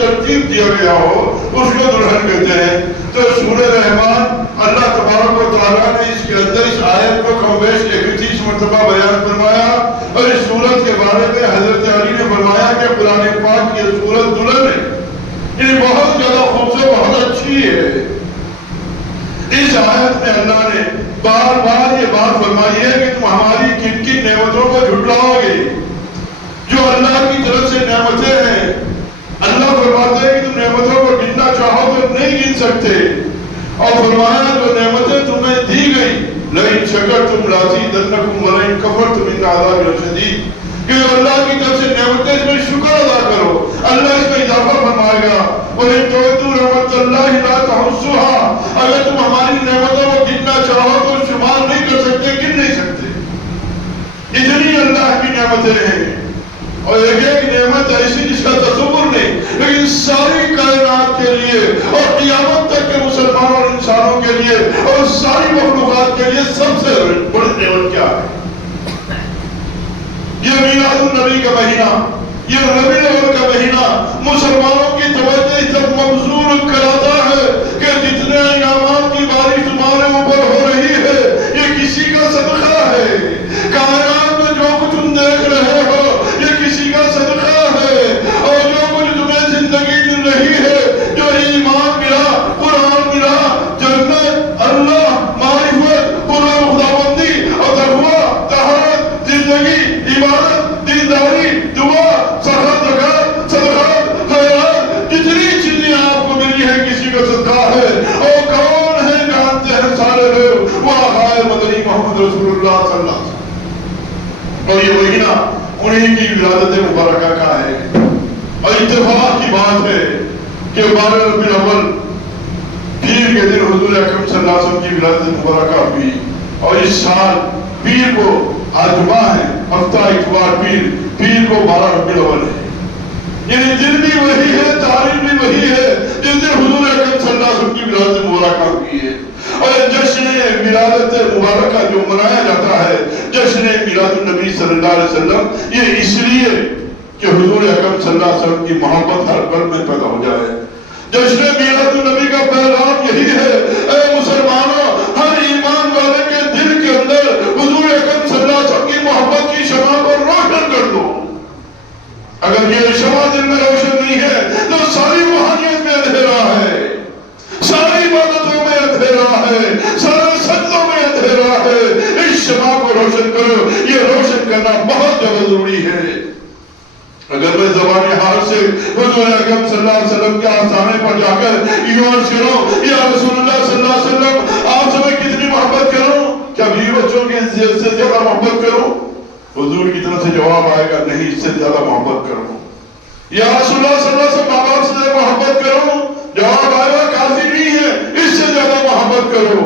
ترتیب دیا گیا ہو اس کو دلہن کہتے ہیں۔ تو سورہ رحمان اللہ تبارک و تعالیٰ نے اس کے اندر اس آیت کو کم بیش 31 مرتبہ بیان فرمایا، اور اس سورت کے بارے میں حضرت علی نے فرمایا کہ قرآن پاک کی سورت دلہن ہے، یہ بہت زیادہ خوبصورت، بہت اچھی ہے۔ اس آیت میں اللہ نے بار بار یہ بات فرمائی ہے کہ تم ہماری کن کن نعمتوں کو جھٹلاؤ گے، جو اللہ کی طرف سے نعمتیں ہیں۔ اللہ فرماتے ہیں کہ تم نعمتوں کو گننا چاہو تو نہیں گن سکتے، اور فرمایا جو نعمتیں تمہیں دی گئی لئن شکرتم لازیدنکم ولئن کفرتم ان عذابی لشدید، کہ اللہ کی طرف سے نعمتیں اس میں شکر ادا کرو، اللہ اس میں اضافہ فرمائے گا۔ وَإِن تَعُدُّوا نِعْمَتَ اللَّهِ لَا تُحْصُوهَا، اگر تم ہماری نعمتوں کو گننا چاہو تو شمار نہیں کر سکتے، گن نہیں سکتے، اتنی اللہ کی نعمتیں ہیں۔ اور ایک نعمت ایسی جس کا تصور نہیں، لیکن ساری کائنات کے لیے اور قیامت تک کے مسلمانوں اور انسانوں کے لیے اور ساری مخلوقات کے لیے سب سے بڑی نعمت کیا ہے؟ یہ میلاد النبی کا مہینہ، یہ ربیع الاول کا مہینہ مسلمانوں کی توجہ اس طرف مبذول کراتا ہے کہ جتنے انعامات کی بارش تمہارے اوپر ہو رہی ہے یہ کسی کا صدقہ ہے۔ کائنات میں جو کچھ تم دیکھ رہے ہو یہ کسی کا صدقہ ہے، اور جو کچھ تمہیں زندگی مل رہی ہے، جو ایمان ملا، قرآن ملا، جنت، اللہ، معرفت، قرآن خداوندی اور تقویٰ، طہارت، زندگی، عبادت، دینداری، دعا، زکات، صدقات، خیرات، جتنی چیزیں آپ کو ملی ہیں کسی کا صدقہ ہے۔ اور کون ہے جانتے ہیں سارے لوگ، وہ آقائے مدنی محمد رسول اللہ صلی اللہ علیہ وسلم۔ اور یہ مہینہ انہی کی ولادت مبارکہ کا ہے، اور اتفاق کی بات ہے کہ 12 ربیع الاول پیر کے دن حضور اکرم صلی اللہ علیہ وسلم کی ولادت مبارکہ ہوئی، اور اس سال پیر کو آج جمعہ ہے، ہفتہ اتوار پیر کو 12 ربیع الاول ہے، یعنی دن بھی وہی ہے، تاریخ بھی وہی ہے جس دن حضور اکرم صلی اللہ علیہ وسلم کی ولادت مبارکہ ہوئی ہے۔ اور جشن ولادت مبارکہ جو منایا جاتا ہے، جشن میلاد النبی صلی اللہ علیہ وسلم، یہ اس لیے کہ حضور اکرم صلی اللہ علیہ وسلم کی محبت ہر قلب میں پیدا ہو جائے۔ جشن میلاد النبی کا پیغام یہی ہے، اے مسلمانوں، ہر ایمان والے کے دل کے اندر حضور اکرم صلی اللہ علیہ وسلم کی محبت کی شمع کو روشن کر دو۔ اگر یہ شمع دل میں روشن نہیں ہے تو ساری روحانیت میں اندھیرا ہے، ساری عبادتوں میں اندھیرا ہے، سارے سجدوں میں اندھیرا ہے۔ اس شمع کو روشن کرو، یہ روشن کرنا بہت زیادہ ضروری ہے۔ اگر میں زبان حال سے حضور اکرم صلی اللہ علیہ وسلم کے آستانے پر جا کر یہ عرض کروں، یا رسول اللہ صلی اللہ علیہ وسلم آپ سے میں کتنی محبت کروں، کیا بیوی بچوں کی عزت سے زیادہ محبت کروں؟ حضور کی طرف سے جواب آئے گا نہیں، اس سے زیادہ محبت کروں۔ یا رسول اللہ صلی اللہ علیہ وسلم ماں باپ سے زیادہ محبت کروں؟ جواب آئے گا کافی نہیں ہے، اس سے زیادہ محبت کرو۔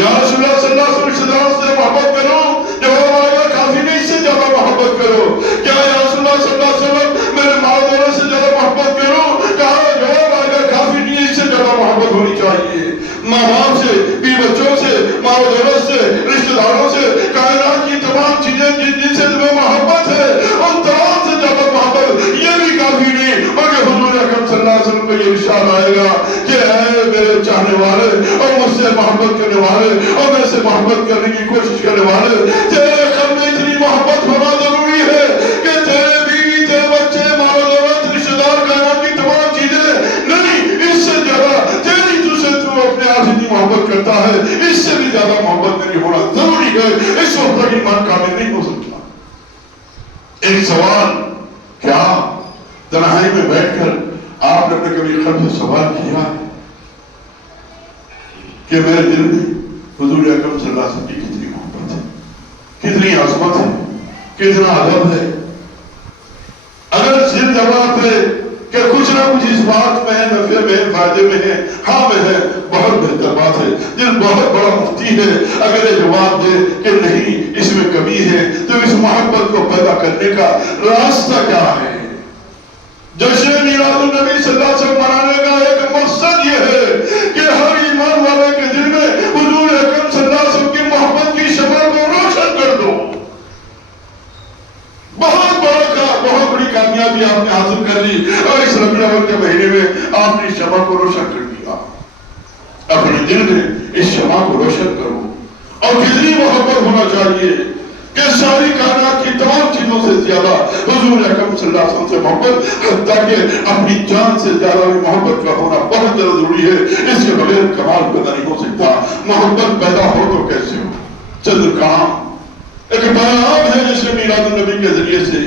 یا رسول اللہ صلی اللہ علیہ وسلم رشتہ داروں سے محبت کرو؟ جواب آئے گا کافی نہیں، اس سے زیادہ محبت کرو۔ کیا یا رسول اللہ صلی اللہ علیہ وسلم میرے ماں دونوں سے زیادہ محبت کرو؟ کہا جواب آئے گا کافی نہیں، اس سے زیادہ محبت ہونی چاہیے۔ ماں باپ سے، بیوی بچوں سے، ماں دولت سے، رشتہ داروں سے، کائنات کی تمام چیزیں جن سے تمہیں محبت ہے ان تمام سے زیادہ محبت، یہ بھی کافی نہیں، مگر حضور اکرم صلی اللہ علیہ وسلم کو یہ ارشاد آئے گا کہ اے میرے چاہنے والے اور مجھ سے محبت کرنے والے اور میرے سے محبت کرنے کی کوشش کرنے والے، تیرے قلب میں اتنی محبت ہونا ضروری ہے کہ تیرے بیوی، تیرے بچے، ماں دولت، رشتہ دار، کائنات کی تمام چیزیں نہیں، اس سے زیادہ تیری تو اپنے آپ سے محبت کرتا ہے، اس سے بھی زیادہ محبت نہیں ہونا ضروری ہے۔ اس وقت تک ایمان کامل نہیں ہو سکتا۔ ایک سوال، کیا تنہائی میں بیٹھ کر آپ نے اپنے کبھی قلب سے سوال کیا ہے کہ میرے دل میں حضور اکرم صلی اللہ علیہ وسلم کی کتنی محبت ہے، کتنی عظمت ہے، کتنا ادب ہے؟ اگر صرف جواب ہے کہ کچھ نہ کچھ اس بات میں ہے، نفع میں ہے، فائدے میں ہے، ہاں میں ہے، بہت بہتر بات ہے۔ جن بہت بڑا مفتی ہے اگر یہ جواب دے کہ نہیں اس میں کمی ہے، تو اس محبت کو پیدا کرنے کا راستہ کیا ہے؟ جشن میلاد النبی صلی اللہ علیہ وسلم منانے کا ایک مقصد یہ ہے کہ ہر ایمان والے کے دل میں حضور اکرم صلی اللہ علیہ وسلم کی محبت کی شمع کو روشن کر دو۔ بہت بڑا بہت بڑی کامیابی آپ نے نے حاصل کر لی اور اس ربیع الاول کے مہینے میں آپ نے اس شمع کو روشن کر دیا. اپنے دل میں اس شمع کو روشن کرو اور کتنی محبت ہونا چاہیے کہ ساری کائنات کی تمام چیزوں سے زیادہ حضور اکرم صلی اللہ علیہ وسلم سے محبت, حتیٰ کہ اپنی جان سے زیادہ بھی محبت کا ہونا بہت زیادہ ضروری ہے. اس کے بغیر کمال پیدا نہیں ہو سکتا. محبت پیدا ہو تو کیسے ہو؟ چند کام ایک پیغام ہے جسے میلاد النبی کے ذریعے سے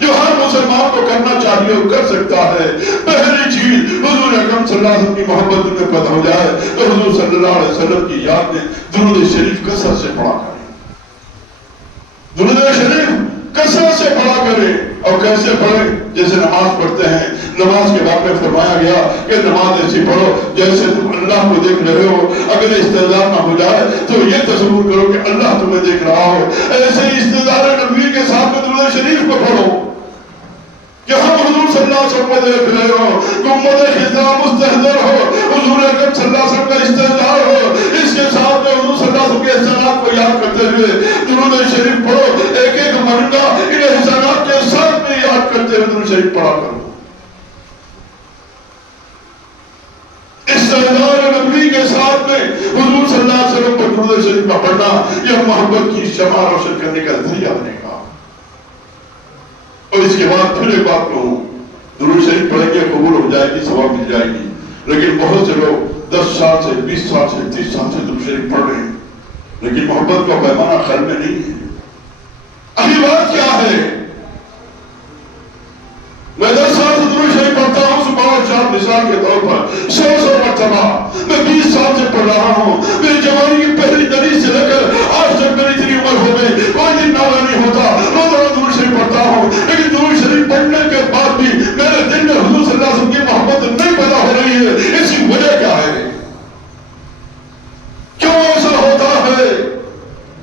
جو ہر مسلمان کو کرنا چاہیے وہ کر سکتا ہے. پہلی چیز حضور اکرم صلی اللہ علیہ وسلم کی محبت میں پیدا ہو جائے تو حضور صلی اللہ علیہ وسلم کی یاد میں درود شریف کثرت سے پڑھا کریں. درود شریف کثرت سے پڑھا کریں. اور کیسے پڑھیں؟ جیسے نماز پڑھتے ہیں. نماز کے بعد میں فرمایا گیا کہ نماز ایسی پڑھو جیسے تم اللہ کو دیکھ رہے ہو. اگر استعداد نہ ہو جائے تو یہ تصور کرو کہ اللہ تمہیں دیکھ رہا ہو. ایسے ہی استعداد نبی کے ساتھ میں درود شریف کو پڑھو کہ ہم حضور صلی اللہ علیہ وسلم کو دیکھ رہے ہو, کہ امت خزاں مستحضر ہو, حضور اکرم صلی اللہ علیہ وسلم کا استحضار ہو. اس کے ساتھ میں حضور صلی اللہ علیہ وسلم کے احسانات کو یاد کرتے ہوئے درود شریف پڑھو. ایک ایک مرتبہ ان احسانات کے ساتھ میں یاد کرتے ہوئے درود شریف پڑھا کرو. استحضار نبی کے ساتھ میں حضور صلی اللہ علیہ وسلم پر درود شریف کا پڑھنا یہ محبت کی شمع روشن کرنے کا ذریعہ بنے گا. اور اس کے بعد پھر ایک بات کہوں, درود شریف پڑھیں گے قبول ہو جائے گی, ثواب مل جائے گی. لیکن بہت سے لوگ 10 سال سے 20 سال سے 30 سال سے درود شریف پڑھ رہے ہیں لیکن محبت کا پیمانہ قلب میں نہیں ہے. ابھی بات کیا ہے؟ میں 10 سال سے درود شریف پڑھتا ہوں صبح اور شام مثال کے طور پر 100 مرتبہ. میں 20 سال سے پڑھ رہا ہوں. میری جوانی کی پہلی دلیل سے لے کر آج تک میری اتنی عمر ہو گئی کوئی دن نالا نہیں ہوتا. روزانہ درود شریف پڑھتا ہوں لیکن درود شریف پڑھنے کے بعد بھی میرے دل میں حضور صلی اللہ علیہ وسلم کی محبت نہیں پیدا ہو رہی ہے. اس کی وجہ کیا ہے؟ کیوں ایسا ہوتا ہے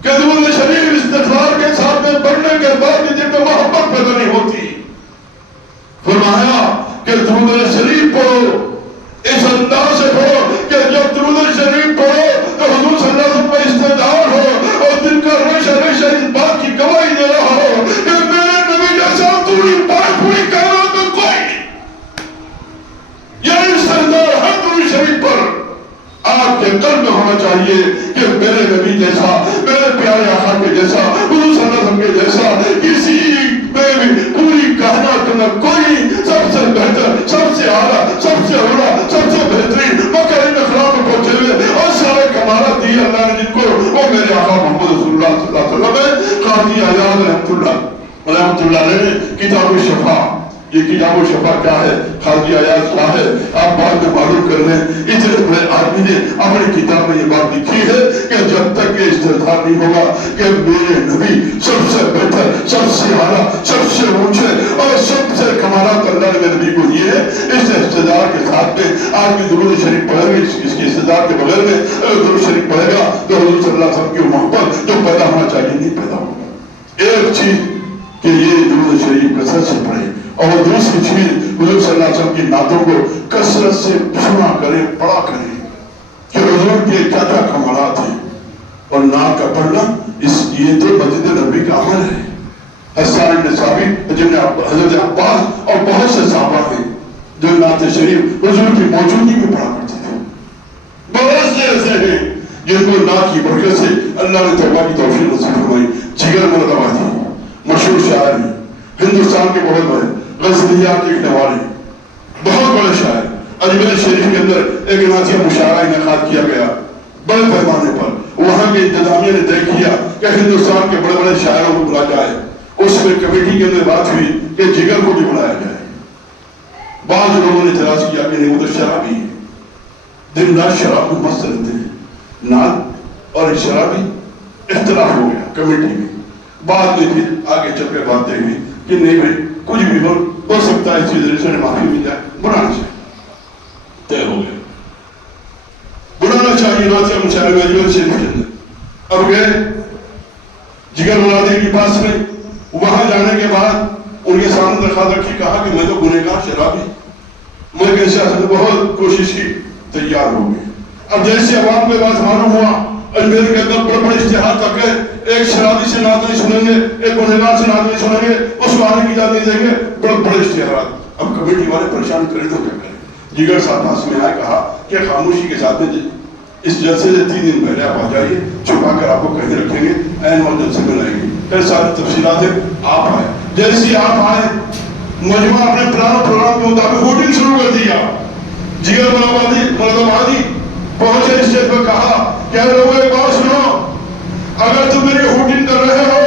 کہ درود شریف استغفار کے ساتھ میں پڑھنے کے بعد بھی دل میں محبت پیدا نہیں ہوتی؟ فرمایا کہ درود شریف پڑھو اس انداز سے پڑھو کہ جب درود شریف پڑھو تو حضور صلی اللہ علیہ وسلم کا استعداد ہو اور دل کا ریشہ ریشہ اس بات کی گواہی دے رہا ہو کہ میرے نبی جیسا پوری کائنات میں کوئی نہیں. یہ استعداد ہر درود شریف پر آپ کے قلب میں ہونا چاہیے کہ میرے نبی جیسا, میرے پیارے آقا کے جیسا, حضور صلی اللہ علیہ وسلم کے جیسا کسی میں بھی پوری کائنات میں کوئی سب سے بہتر, سب سے اعلیٰ, سب سے اولا, سب سے بہترین مکرم اخلاق میں پہنچے ہوئے اور سارے کمالات دیے اللہ نے جن کو, وہ میرے آقا محمد رسول اللہ صلی اللہ علیہ وسلم ہے. قاضی عیاض رحمۃ اللہ علیہ نے کتاب الشفا, یہ کتاب الشفا کیا ہے, قاضی عیاض کیا ہے, آپ بعد میں معلوم کر لیں. اتنے بڑے آدمی نے اپنی کتاب میں یہ بات لکھی ہے کہ جب تک یہ استحضار نہیں ہوگا کہ میرے نبی سب سے بہتر, سب سے اعلیٰ, سب سے اونچے اور سب سے کمالات اللہ نے میرے نبی کو دیے ہیں, اس استحضار کے ساتھ میں آدمی درود شریف پڑھے گا. اس کے استحضار کے بغیر میں اگر درود شریف پڑھے گا تو حضور صلی اللہ علیہ وسلم کی محبت جو پیدا ہونا چاہیے نہیں پیدا ہوگا. ایک چیز کہ یہ درود شریف کثرت سے پڑھے, اور دوسری چیز حضور صلی اللہ علیہ وسلم کی نعتوں کو کثرت سے سنا کریں, پڑھا کریں کہ حضور کے کیا کیا کمالات ہیں. اور نعت کا پڑھنا یہ تو مسجد نبی کا عمل ہے. حسان بن ثابت, حضرت عباس اور بہت سے صحابہ ہیں جو نعت شریف حضور کی موجودگی میں پڑھا کرتے تھے. بہت سے ایسے ہیں جن کو نعت کی برکت سے اللہ نے توبہ کی توفیق نصیب فرمائی. جگر مرد آبادی مشہور شاعر ہیں, ہندوستان کے بہت بڑے غزلیات لکھنے والے بہت بڑے شاعر. اجمیر شریف کے اندر ایک نعتیہ مشاعرہ انعقاد کیا گیا بڑے پیمانے پر. وہاں کے انتظامیہ نے طے کیا کہ ہندوستان کے بڑے بڑے شاعروں کو بلایا جائے. اس میں کمیٹی کے اندر بات ہوئی کہ جگر کو بھی بلایا جائے. بعض لوگوں نے اعتراض کیا کہ نہیں, وہ تو شرابی ہے, دن رات شراب میں مست رہتے ہیں. نعت اور شرابی اختلاف ہو گیا کمیٹی میں. بعد میں پھر آگے چل کر بات طے ہوئی کہ نہیں بھائی کچھ بھی ہو سکتا ہے, اس کی ذریعے سے معافی مل جائے, بنانا چاہیے. طے ہو گیا بنانا چاہیے. نعتیہ مشاعرے میں اجمیر شریف کے اندر اب گئے جگر مرادی کے پاس میں. وہاں جانے کے بعد ان کے سامنے درخواست رکھی, کہا کہ میں تو گنہگار شرابی, میں کیسے بہت کوشش کی, تیار ہو گئے. اب جیسے عوام میں بات معلوم ہوا اجمیر کے اندر بڑے بڑے اشتہار تک ہے, ایک شرابی سے نعت نہیں سنیں گے, ایک گنہگار سے نعت نہیں سنیں گے, اس کو آنے کی اجازت نہیں دیں گے. بڑے بڑے اشتہارات اب کمیٹی والے پریشان کریں تو کیا کریں؟ جگر صاحب پاس میں آئے، کہا کہ خاموشی کے ساتھ میں اس جلسے سے 3 دن پہلے آپ آ جائیے، چھپا کر آپ کو کہیں رکھیں گے، عین وقت جلسے میں لائیں گے، پھر ساری تفصیلات ہیں۔ آپ آئے، جیسے آپ آئے مجمع اپنے پروگرام کے مطابق ووٹنگ شروع کر دیا۔ جگر ملک پہنچے اسٹیج پر، کہا کہ لوگوں ایک بات سنو، اگر تم میری ہوٹنگ کر رہے ہو،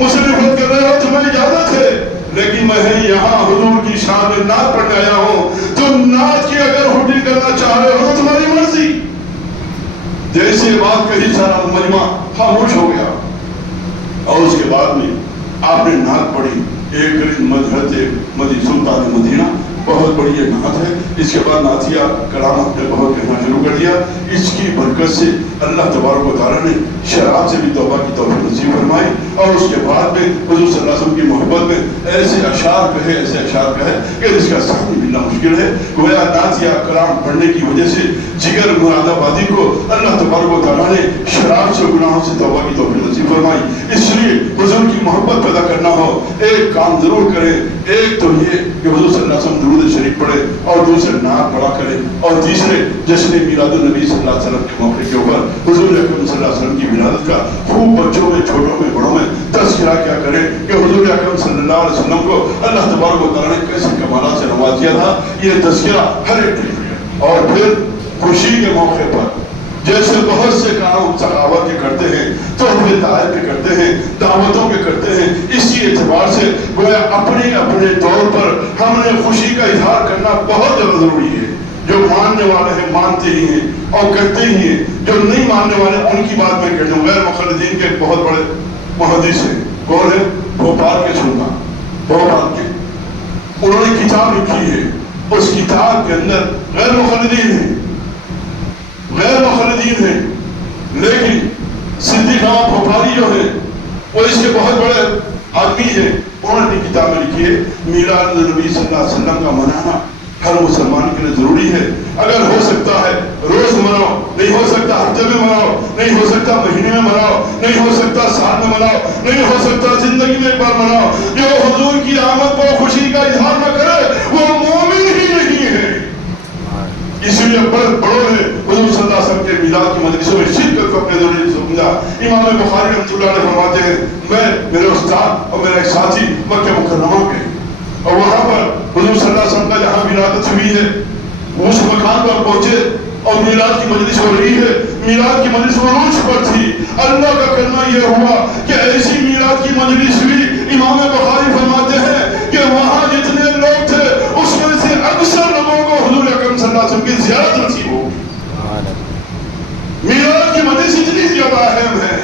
مجھ سے نفرت کر رہے ہو، تمہیں اجازت ہے، لیکن میں یہاں حضور کی شان میں نعت پڑھنے آیا ہوں، تم نعت کی اگر ہوٹنگ کرنا چاہ رہے ہو تو تمہاری مرضی۔ جیسے بات کہی سارا مجمع خاموش ہو گیا، اور اس کے بعد میں آپ نے نعت پڑھی، ایک حضرت مدی سلطان مدینہ، بہت بڑی یہ نعت ہے۔ اس کے بعد نعتیہ کلامت نے بہت کہنا شروع کر دیا۔ اس کی برکت سے اللہ تبارک و تعالیٰ نے شراب سے بھی توبہ کی توفیق نصیب فرمائی، اور اس کے بعد میں حضور صلی اللہ علیہ وسلم کی محبت میں ایسے اشعار کہے کہ جس کا سامنے ملنا مشکل ہے۔ گویا نعتیہ کلام پڑھنے کی وجہ سے جگر مراد آبادی کو اللہ تبارک و تعالیٰ نے شراب سے گناہوں سے توبہ کی توفیق نصیب فرمائی۔ اس لیے حضور کی محبت پیدا کرنا ہو، ایک کام ضرور کریں، ایک تو یہ کہ حضور صلی اللہ علیہ وسلم درود شریف پڑھے، اور دوسرے نعت پڑھا کریں، اور تیسرے جشن میلاد النبی صلی اللہ علیہ وسلم کے موقع کے اوپر حضور اکرم صلی اللہ علیہ وسلم کی ولادت کا خوب بچوں میں، چھوٹوں میں، بڑوں میں تذکرہ کیا کریں کہ حضور اکرم صلی اللہ علیہ وسلم کو اللہ تبارک و تعالیٰ نے کیسے کمالات سے نواز دیا تھا۔ یہ تذکرہ ہر ایک دن، اور پھر خوشی کے موقع پر جیسے بہت سے کام سخاوت کے کرتے ہیں، تحفے تحائف کے کرتے ہیں، دعوتوں کے کرتے ہیں، اسی اعتبار سے گویا اپنے طور پر ہم نے خوشی کا اظہار کرنا بہت زیادہ ضروری ہے۔ جو ماننے والے ہیں مانتے ہی ہیں اور کرتے ہی ہیں، جو نہیں ماننے والے ان کی بات میں کہتا ہوں۔ غیر مخلدین کے ایک بہت بڑے محدث ہیں، کون ہے؟ بھوپال کے سلطان، بھوپال کے، انہوں نے کتاب لکھی ہے، اس کتاب کے اندر غیر مخلدین ہیں، لیکن صدیق احمد بھوپالی جو ہے وہ اس کے بہت بڑے آدمی ہیں، انہوں نے اپنی کتاب میں لکھی ہے میلاد النبی صلی اللہ علیہ وسلم کا منانا ہر مسلمان کے لیے ضروری ہے۔ اگر ہو سکتا ہے روز مناؤ، نہیں ہو سکتا ہفتے میں مناؤ، نہیں ہو سکتا مہینے میں مناؤ، نہیں ہو سکتا سال میں مناؤ، نہیں ہو سکتا زندگی میں ایک بار مناؤ۔ جو حضور کی آمد پر خوشی کا اظہار نہ کرے وہ مومن ہی نہیں ہے۔ اس لیے بڑوں نے حضور صلی اللہ علیہ وسلم کے میلاد کی مجلسوں میں شرکت کو اپنے ضروری سمجھا۔ امام بخاری رحمۃ اللہ علیہ فرماتے ہیں، میں، میرے استاد اور میرا ایک ساتھی مکہ مکرمہ گئے، اور وہاں پر حضور صلی اللہ علیہ وسلم کا جہاں ولادت ہوئی ہے اس مکان پر پہنچے، اور میلاد کی مجلس ہو رہی ہے۔ میلاد کی مجلس عروج پر تھی۔ اللہ کا کلمہ یہ ہوا کہ ایسی میلاد کی مجلس ہوئی، امام بخاری فرماتے ہیں کہ وہاں جتنے لوگ تھے اس میں سے اکثر لوگوں کو حضور اکرم صلی اللہ علیہ وسلم کی زیارت نصیب ہو گئی۔ میلاد کی مجلس اتنی زیادہ اہم ہے۔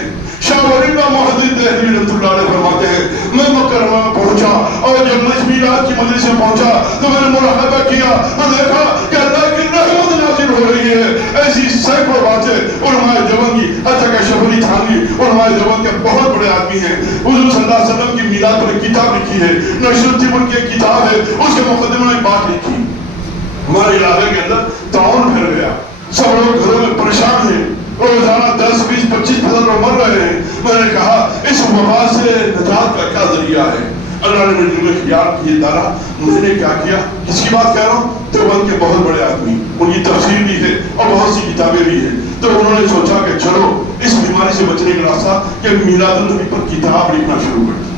شاہ ولی اللہ محدث دہلوی رحمۃ اللہ علیہ فرماتے ہیں، میں مکرمہ پہنچا، اور جب میں میلاد کی مجلس میں پہنچا تو میں نے مراقبہ کیا، میں دیکھا کہ اللہ کی رحمت نازل ہو رہی ہے۔ ایسی سینکڑوں باتیں علماء دیوبند کی، حتیٰ کہ شیخ ولی تھانوی علماء دیوبند کے بہت بڑے آدمی ہیں، حضور صلی اللہ علیہ وسلم کی میلاد پر ایک کتاب لکھی ہے، نشر الطب کی ایک کتاب ہے، اس کے مقدمے میں ایک بات لکھی، ہمارے علاقے کے اندر طاعون پھیل گیا، سب لوگ گھروں میں پریشان ہیں، روزانہ 10 20 25 لوگ مر رہے ہیں۔ میں نے کہا اس وبا سے نجات کا کیا ذریعہ ہے؟ اللہ نے مجھے میں خیال کیے ڈالا، میں نے کیا کیا؟ کس کی بات کہہ رہا ہوں؟ دیوبند کے بہت بڑے آدمی، ان کی تفسیر بھی ہے اور بہت سی کتابیں بھی ہیں، تو انہوں نے سوچا کہ چلو اس بیماری سے بچنے کا راستہ کہ میلاد النبی پر کتاب لکھنا شروع کر دی۔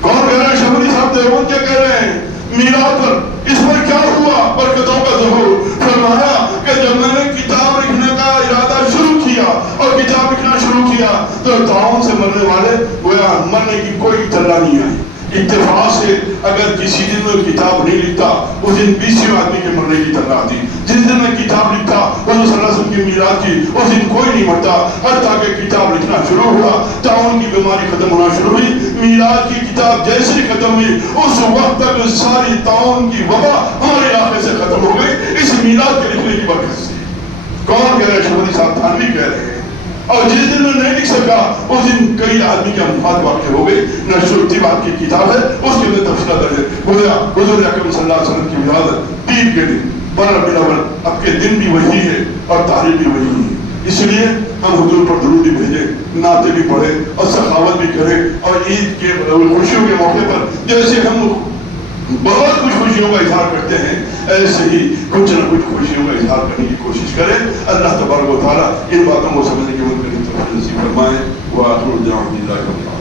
کون کہہ رہے ہیں؟ شیخ ولی صاحب دیوبند کیا کہہ رہے ہیں؟ میلاد پر اس پر کیا ہوا؟ برکتوں کا ظہور۔ فرمایا کہ جب میں نے کتاب لکھنے کا ارادہ شروع کیا اور کتاب لکھنا شروع کیا تو طاعون سے مرنے والے گویا مرنے کی کوئی اطلاع نہیں آئی۔ اتفاق سے اگر کسی دن میں کتاب نہیں لکھتا اس دن 20 آدمی کے مرنے کی اطلاع آتی۔ جس دن میں کتاب لکھتا حضور صلی اللہ علیہ وسلم کی میلاد کی اس دن کوئی نہیں مرتا، حتیٰ کہ کتاب لکھنا شروع ہوا، طاعون کی بیماری ختم ہونا شروع ہوئی۔ میلاد کی کتاب جیسے ہی ختم ہوئی اس وقت تک ساری طاعون کی وبا ہمارے علاقے سے ختم ہو گئی، اس میلاد کے لکھنے کی برکت سے۔ کون کہہ رہے ہیں؟ شیخ ولی صاحب تھانوی کہہ رہے ہیں۔ اور جس دن میں نہیں لکھ سکا اس دن کئی آدمی کے اموات واقع ہو گئے۔ نشر الطب کی کتاب ہے، اس کے اندر تفصیلات درج ہے۔ گویا حضور اکرم صلی اللہ علیہ وسلم کی ولادت پیر کے دن 12 ربیع الاول، اب کے دن بھی وہی ہے اور تاریخ بھی وہی ہے۔ اس لیے ہم حضور پر درود بھی بھیجیں، نعتیں بھی پڑھیں اور سخاوت بھی کریں، اور عید کے خوشیوں کے موقع پر جیسے ہم بہت کچھ خوشیوں کا اظہار کرتے ہیں، ایسے ہی کچھ نہ کچھ خوشیوں کا اظہار کرنے کی کوشش کریں۔ اللہ تبارک و تعالیٰ ان باتوں کو سمجھنے کی توفیق نصیب فرمائے۔ وآخر دعوانا الحمد للہ۔